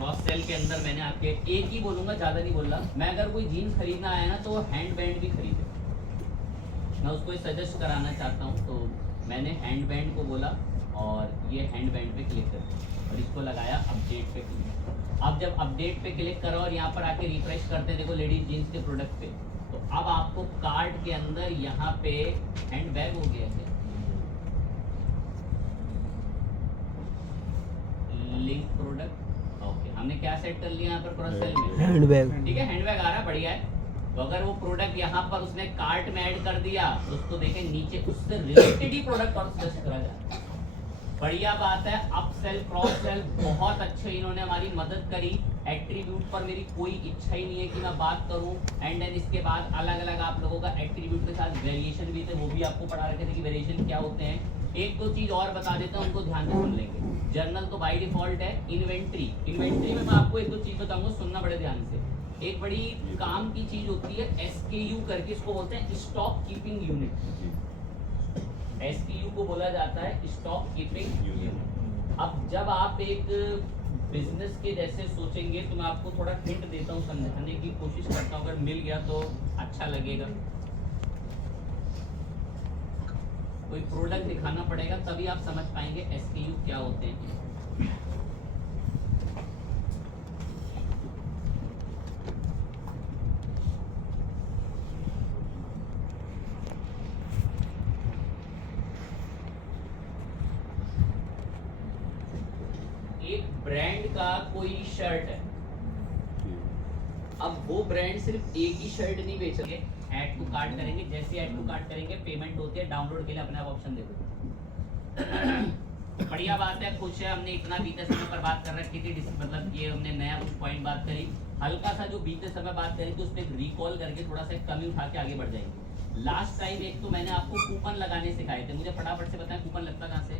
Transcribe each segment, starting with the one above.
Cross sell के अंदर मैंने आपके एक ही बोलूंगा, ज़्यादा नहीं बोल रहा मैं। अगर कोई जीन्स खरीदना आया ना तो वो हैंड बैंड भी खरीदे, मैं उसको सजेस्ट कराना चाहता हूँ। तो मैंने हैंड बैंड को बोला और ये हैंड बैंड पे क्लिक कर और इसको लगाया अपडेट पे क्लिक। अब जब अपडेट पे क्लिक करो और यहाँ पर आके रिफ्रेश करते हैं, देखो लेडीज जीन्स के प्रोडक्ट पे, तो अब आपको कार्ट के अंदर यहाँ पे हैंड बैग हो गया है, लिंक प्रोडक्ट। ओके, हमने क्या सेट कर लिया यहाँ पर क्रॉस सेल में, हैंड बैग। ठीक है, हैंड बैग आ रहा है, बढ़िया है। तो अगर वो प्रोडक्ट यहाँ पर उसने कार्ट में ऐड कर दिया तो उसको देखें नीचे उससे रिलेटेड ही प्रोडक्ट और सजेस्ट करा जाए, बढ़िया बात है। अप सेल क्रॉस सेल बहुत अच्छे इन्होंने हमारी मदद करी। एट्रीब्यूट पर मेरी कोई इच्छा ही नहीं है कि मैं बात करूं। एंड देन इसके बाद अलग अलग आप लोगों का एट्रीब्यूट के साथ वेरिएशन भी थे, वो भी आपको पढ़ा रखे थे कि वेरिएशन क्या होते हैं। एक दो चीज और बता देता हूं, उनको ध्यान से सुन लेंगे। जर्नल तो बाय डिफॉल्ट है। इन्वेंट्री, इन्वेंट्री में मैं आपको एक दो चीज बताऊंगा, सुनना बड़े ध्यान से। एक बड़ी काम की चीज होती है SKU करके, इसको बोलते हैं स्टॉक कीपिंग यूनिट। SKU को बोला जाता है स्टॉक कीपिंग यूनिट। अब जब आप एक बिजनेस के जैसे सोचेंगे तो मैं आपको थोड़ा हिंट देता हूँ, समझाने की कोशिश करता हूँ, अगर मिल गया तो अच्छा लगेगा। कोई प्रोडक्ट दिखाना पड़ेगा तभी आप समझ पाएंगे SKU क्या होते हैं। एक ब्रांड का कोई शर्ट है, अब वो ब्रांड सिर्फ एक ही शर्ट नहीं बेचेंगे, ऐड टू कार्ट करेंगे। जैसे ऐड टू कार्ट करेंगे पेमेंट होती है, डाउनलोड के लिए अपने आप ऑप्शन दे दो। बढ़िया बात है, खुश है। हमने इतना बीते समय पर बात कर रखी थी, मतलब ये हमने नया कुछ पॉइंट बात करी, हल्का सा जो बीते समय बात करी थी उस पर रिकॉल करके थोड़ा सा कमी उठा के आगे बढ़ जाएंगे। लास्ट टाइम एक तो मैंने आपको कूपन लगाने सिखाए थे, मुझे फटाफट से बताएं कूपन लगता कहाँ से?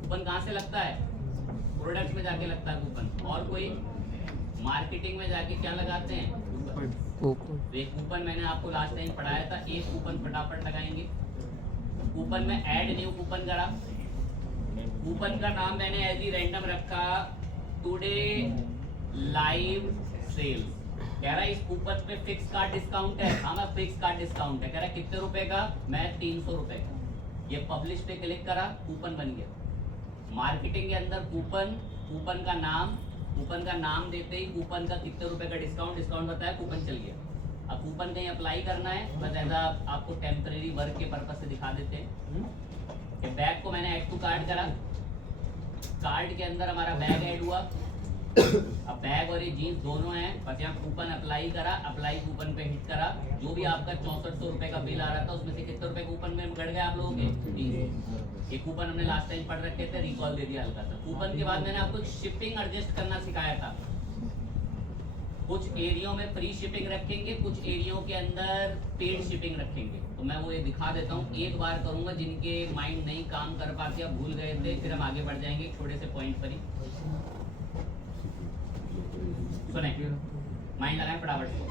कूपन कहाँ से लगता है? प्रोडक्ट में जाके लगता है कूपन। और कोई मार्केटिंग में जाके क्या लगाते हैं? कूपन। एक कूपन मैंने आपको लास्ट टाइम पढ़ाया था, एक कूपन फटाफट लगाएंगे। कूपन में ऐड न्यू कूपन करा, कूपन का नाम मैंने एज ही रैंडम रखा टुडे लाइव सेल्स। कह रहा है इस कूपन पे फिक्स कार्ड डिस्काउंट है। हाँ, मैं फिक्स कार्ड डिस्काउंट है। कह रहा है कितने रुपए का? मैं 300 रुपए का। ये पब्लिश पे क्लिक करा, कूपन बन गया। मार्केटिंग के अंदर कूपन, कूपन का नाम देते ही कूपन का कितने रुपए का डिस्काउंट बताया, कूपन चल गया। अब कूपन कहीं अप्लाई करना है, बस ऐसा आपको टेम्परेरी वर्क के पर्पस से दिखा देते हैं। बैग को मैंने ऐड टू कार्ट करा, कार्ड के अंदर हमारा बैग ऐड हुआ। अब बैग और ये जीन्स दोनों हैं, बस यहाँ कूपन अप्लाई करा, अप्लाई कूपन पे हिट करा। जो भी आपका 6400 रुपए का बिल आ रहा था उसमें से कितने रुपए कूपन में गड़ गए आप लोगों के? 300। ये कूपन हमने लास्ट टाइम पढ़ रखे थे, रिकॉल दे दिया हल्का सा। कूपन के बाद मैंने आपको शिपिंग एडजस्ट करना सिखाया था। कुछ एरियो में फ्री शिपिंग रखेंगे, कुछ एरियो के अंदर पेड शिपिंग रखेंगे। तो मैं वो ये दिखा देता हूँ, एक बार करूंगा, जिनके माइंड नहीं काम कर पाते या भूल गए थे, फिर हम आगे बढ़ जाएंगे छोटे से पॉइंट पर ही। सुने, माइंड लगाएं फटाफट से।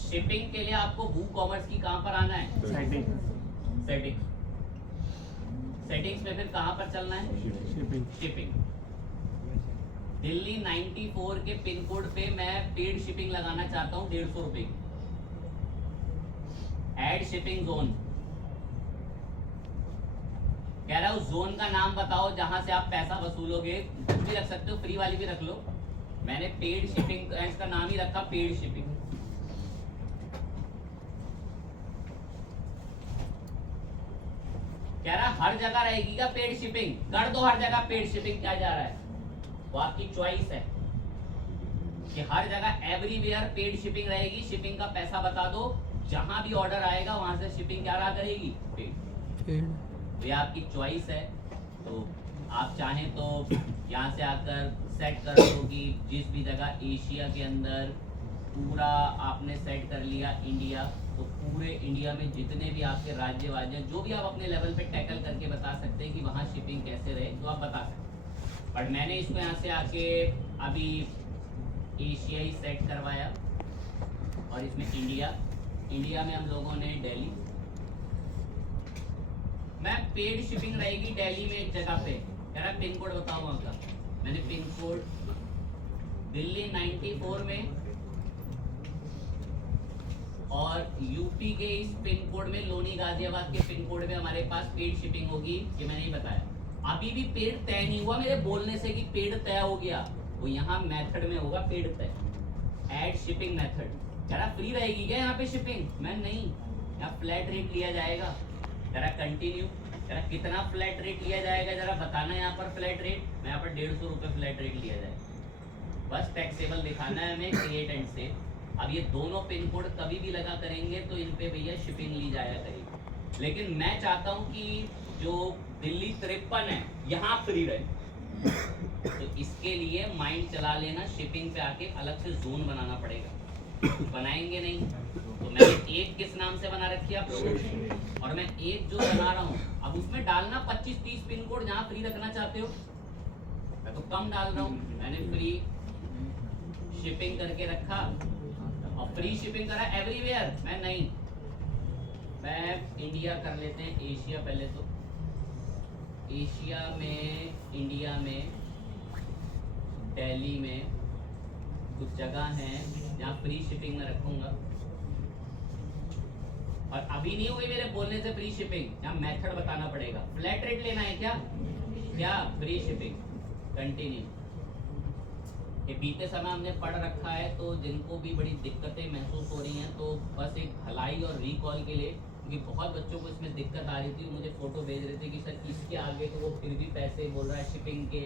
शिपिंग के लिए आपको वू कॉमर्स की कहां पर आना है? सेटिंग्स में फिर कहां पर चलना है? शिपिंग। दिल्ली 94 के पिन कोड पे मैं पेड शिपिंग लगाना चाहता हूं 150 रुपए की। Add shipping zone. कह रहा हूं जोन का नाम बताओ जहां से आप पैसा वसूलोगे। कुछ भी रख सकते हो, फ्री वाली भी रख लो। मैंने पेड शिपिंग इसका नाम ही रखा पेड शिपिंग। कह रहा हर जगह रहेगी क्या पेड शिपिंग? कर दो हर जगह पेड शिपिंग। क्या जा रहा है वो आपकी चॉइस है कि हर जगह एवरीवेयर पेड शिपिंग रहेगी। शिपिंग का पैसा बता दो, जहां भी ऑर्डर आएगा वहां से शिपिंग क्या रहा करेगी? पेड। तो ये आपकी चॉइस है। तो आप चाहें तो यहाँ से आकर सेट कर दो कि जिस भी जगह एशिया के अंदर पूरा आपने सेट कर लिया इंडिया, तो पूरे इंडिया में जितने भी आपके राज्य वाज्य जो भी आप अपने लेवल पे टैकल करके बता सकते हैं कि वहाँ शिपिंग कैसे रहे, तो आप बता सकते हैं। बट मैंने इसको यहाँ से आके अभी एशिया ही सेट करवाया और इसमें इंडिया में हम लोगों ने दिल्ली मैं पेड शिपिंग रहेगी दिल्ली में एक जगह पे, कह रहा पिन कोड बताओ वहाँ का। मैंने पिन कोड दिल्ली 94 में और यूपी के इस पिन कोड में, लोनी गाजियाबाद के पिन कोड में हमारे पास पेड शिपिंग होगी। ये मैंने नहीं बताया, अभी भी पेड तय नहीं हुआ मेरे बोलने से कि पेड तय हो गया, वो यहाँ मेथड में होगा पेड तय, ऐड शिपिंग मेथड। कह रहा फ्री रहेगी क्या यहाँ पे शिपिंग? मैं नहीं, यहाँ फ्लैट रेट लिया जाएगा। जरा कंटिन्यू, जरा कितना फ्लैट रेट लिया जाएगा जरा बताना यहाँ पर फ्लैट रेट। मैं यहाँ पर 150 रुपये फ्लैट रेट लिया जाएगा, बस टैक्सेबल दिखाना है हमें, क्रिएट एंड सेव। अब ये दोनों पिन कोड कभी भी लगा करेंगे तो इन पे भैया शिपिंग ली जाया करेगी। लेकिन मैं चाहता हूँ कि जो दिल्ली 53 है यहाँ फ्री रहे, तो इसके लिए माइंड चला लेना, शिपिंग पे आके अलग से जोन बनाना पड़ेगा। बनाएंगे नहीं तो मैंने एक किस नाम से बना रखी है आप लोगों ने, और मैं एक जो बना रहा हूँ अब उसमें डालना 25-30 पिन कोड जहाँ फ्री रखना चाहते हो। मैं तो कम डाल रहा हूँ, मैंने फ्री शिपिंग करके रखा और फ्री शिपिंग करा एवरीवेयर। मैं नहीं, मैं इंडिया कर लेते हैं, एशिया पहले तो, एशिया में, इंडिया में, दिल्ली में कुछ जगह हैं जहाँ फ्री शिपिंग में रखूंगा। और अभी नहीं हुई मेरे बोलने से फ्री शिपिंग, यहाँ मेथड बताना पड़ेगा। फ्लैट रेट लेना है क्या? क्या फ्री शिपिंग? कंटिन्यू। ये बीते समय हमने पढ़ रखा है, तो जिनको भी बड़ी दिक्कतें महसूस हो रही हैं तो बस एक भलाई और रिकॉल के लिए, क्योंकि बहुत बच्चों को इसमें दिक्कत आ रही थी, मुझे फोटो भेज रहे थे कि सर इसके आगे तो वो फिर भी पैसे बोल रहा है शिपिंग के,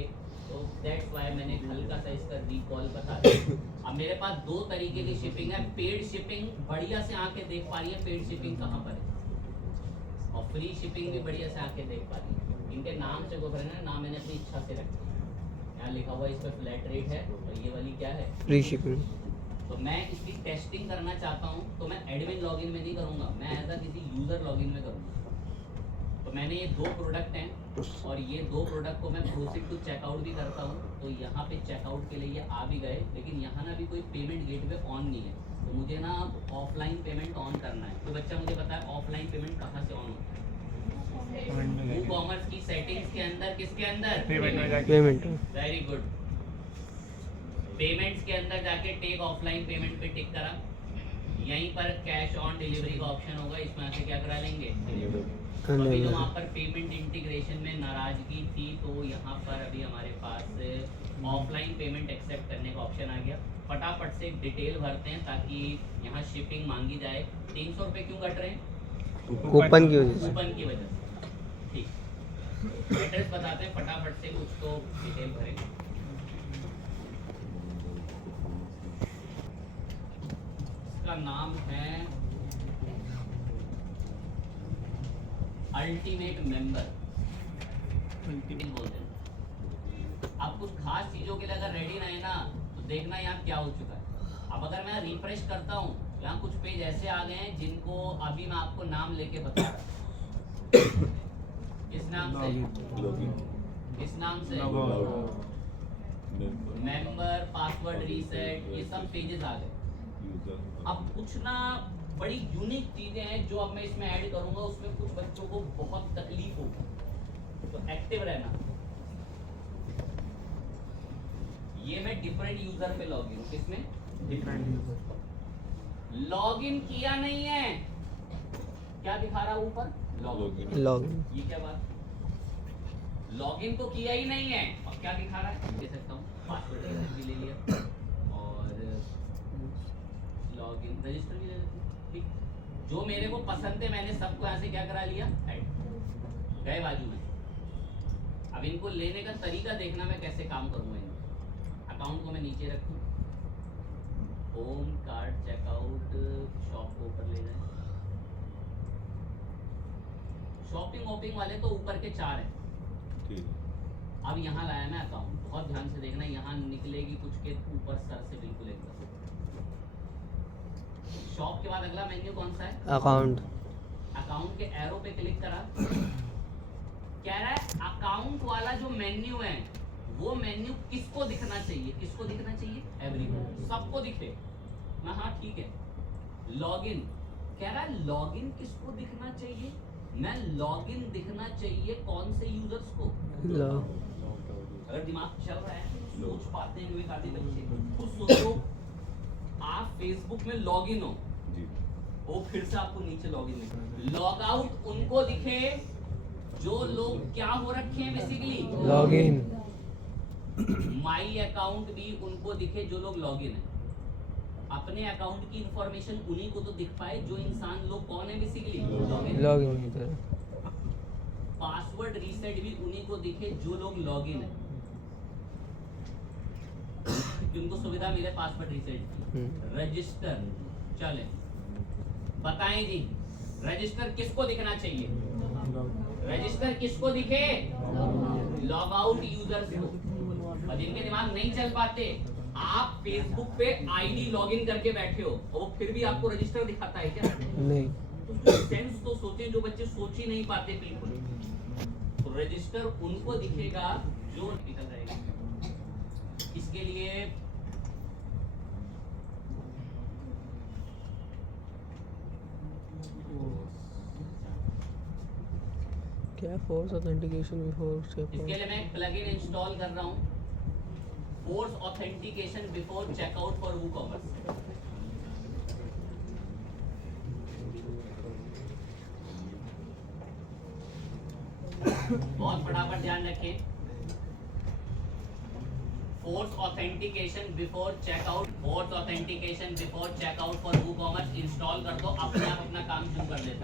तो दैट्स वाई मैंने हल्का सा इसका रिकॉल बता दिया। अब मेरे पास दो तरीके की शिपिंग है, पेड शिपिंग बढ़िया से आंखें देख पा रही है पेड शिपिंग कहाँ पर है, और फ्री शिपिंग भी बढ़िया से आंखें देख पा रही है। इनके नाम से गोबर है ना, मैंने अपनी इच्छा से रखा, यहाँ लिखा हुआ इस पर फ्लैट रेट है और ये वाली क्या है फ्री शिपिंग। तो मैं इसकी टेस्टिंग करना चाहता हूँ, तो मैं एडमिन लॉगिन में नहीं करूँगा, मैं एज अ किसी यूज़र लॉगिन में करूँगा। तो मैंने ये दो प्रोडक्ट हैं और ये दो प्रोडक्ट को मैं प्रोसीड टू चेकआउट भी करता हूँ, तो यहाँ पे चेकआउट के लिए ये आ भी गए, लेकिन यहाँ ना भी कोई पेमेंट गेटवे ऑन नहीं है, तो मुझे ना ऑफलाइन पेमेंट ऑन करना है। तो बच्चा मुझे बताया ऑफलाइन पेमेंट कहाँ से ऑन होता है? कॉमर्स की सेटिंग्स के अंदर, किसके अंदर? पेमेंट। Very good. पेमेंट्स के अंदर जाके टेक ऑफलाइन पेमेंट पे टिक करा, यहीं पर कैश ऑन डिलीवरी का ऑप्शन होगा, इसमें आके क्या करा लेंगे? अभी जो वहाँ पर पेमेंट इंटीग्रेशन में नाराजगी थी, तो यहाँ पर अभी हमारे पास ऑफलाइन पेमेंट एक्सेप्ट करने का ऑप्शन आ गया। फटाफट से एक डिटेल भरते हैं ताकि यहाँ शिपिंग मांगी जाए। 300 रुपये क्यों कट रहे हैं? कूपन की वजह से। कूपन की वजह से। ठीक, एड्रेस बताते हैं फटाफट से, कुछ तो डिटेल भरें। इसका नाम है अल्टीमेट मेंबर बोलते हैं। अब कुछ खास चीजों के लिए अगर रेडी ना है ना, तो देखना यहाँ क्या हो चुका है। अब अगर मैं रिफ्रेश करता हूँ, यहाँ कुछ पेज ऐसे आ गए हैं जिनको अभी मैं आपको नाम लेके बता रहा हूँ। किस नाम से? किस नाम से? मेंबर, पासवर्ड रीसेट, ये सब पेजेस आ गए। अब कुछ ना बड़ी यूनिक चीजें हैं जो अब मैं इसमें ऐड करूंगा, उसमें कुछ बच्चों को बहुत तकलीफ होगी, तो एक्टिव रहना। ये मैं डिफरेंट यूजर पे लॉगिन, किसमें? Different user. लॉगिन किया नहीं है, क्या दिखा रहा है ऊपर? लॉगिन। ये क्या बात? लॉगिन तो किया ही नहीं है, और क्या दिखा रहा है? दे सकता हूँ, पासवर्ड भी ले लिया और लॉगिन रजिस्टर भी ले लेते हैं। ठीक, जो मेरे को पसंद है मैंने सबको यहाँ से क्या करा लिया, ऐड गए बाजू में। अब इनको लेने का तरीका देखना मैं कैसे काम करूँगा। इनको अकाउंट को मैं नीचे रखूँ, होम, कार्ड, चेकआउट, शॉप को ऊपर ले जाए। शॉपिंग वॉपिंग वाले तो ऊपर के 4 हैं। अब यहाँ लाया मैं अकाउंट, बहुत ध्यान से देखना, यहाँ निकलेगी कुछ के ऊपर सर से बिल्कुल एकदम। शॉप के बाद अगला मेन्यू कौन सा है? अकाउंट। अकाउंट के एरो पे क्लिक करा, कह रहा है अकाउंट वाला जो मेन्यू है वो मेन्यू किसको दिखना चाहिए? किसको दिखना चाहिए? एवरीवन, सबको दिखे। मैं हाँ ठीक है। लॉगिन, कह रहा है लॉगिन किसको दिखना चाहिए? मैं लॉगिन दिखना चाहिए कौन से यूजर्स को? अगर दिमाग चल रहा है, सोच पाते हैं एक आधे बच्चे, तो सोचो आप फेसबुक में लॉगिन हो, वो फिर से आपको नीचे लॉगिन दिखे। लॉग आउट उनको दिखे जो लोग क्या हो रखे हैं बेसिकली लॉगिन। माई अकाउंट भी उनको दिखे जो लोग लॉगिन है। अपने अकाउंट की इंफॉर्मेशन उन्हीं को तो दिख पाए जो इंसान लोग कौन है बेसिकली लॉगिन। पासवर्ड रीसेट भी उन्हीं को दिखे जो लोग लॉगिन है, कि उनको सुविधा मिले पासवर्ड रीसेट की। रजिस्टर चले बताएं जी, रजिस्टर किसको दिखना चाहिए? रजिस्टर किसको दिखे? लॉग आउट यूजर्स को। और जिनके दिमाग नहीं चल पाते, आप फेसबुक पे आईडी लॉगिन करके बैठे हो और वो फिर भी आपको रजिस्टर दिखाता है क्या? नहीं। तो सेंस तो सोचें, जो बच्चे सोच ही नहीं पाते बिल्कुल। तो रजिस्टर उनको दिखेगा जो निकल जाएगा। इसके लिए क्या फोर्स ऑथेंटिकेशन बिफोर इसके लिए मैं एक प्लगइन इंस्टॉल कर रहा हूँ, force authentication before checkout for WooCommerce. बहुत फटाफट ध्यान रखें, force authentication before checkout, force authentication before checkout for WooCommerce install कर दो, अपने आप अपना काम शुरू कर देता है।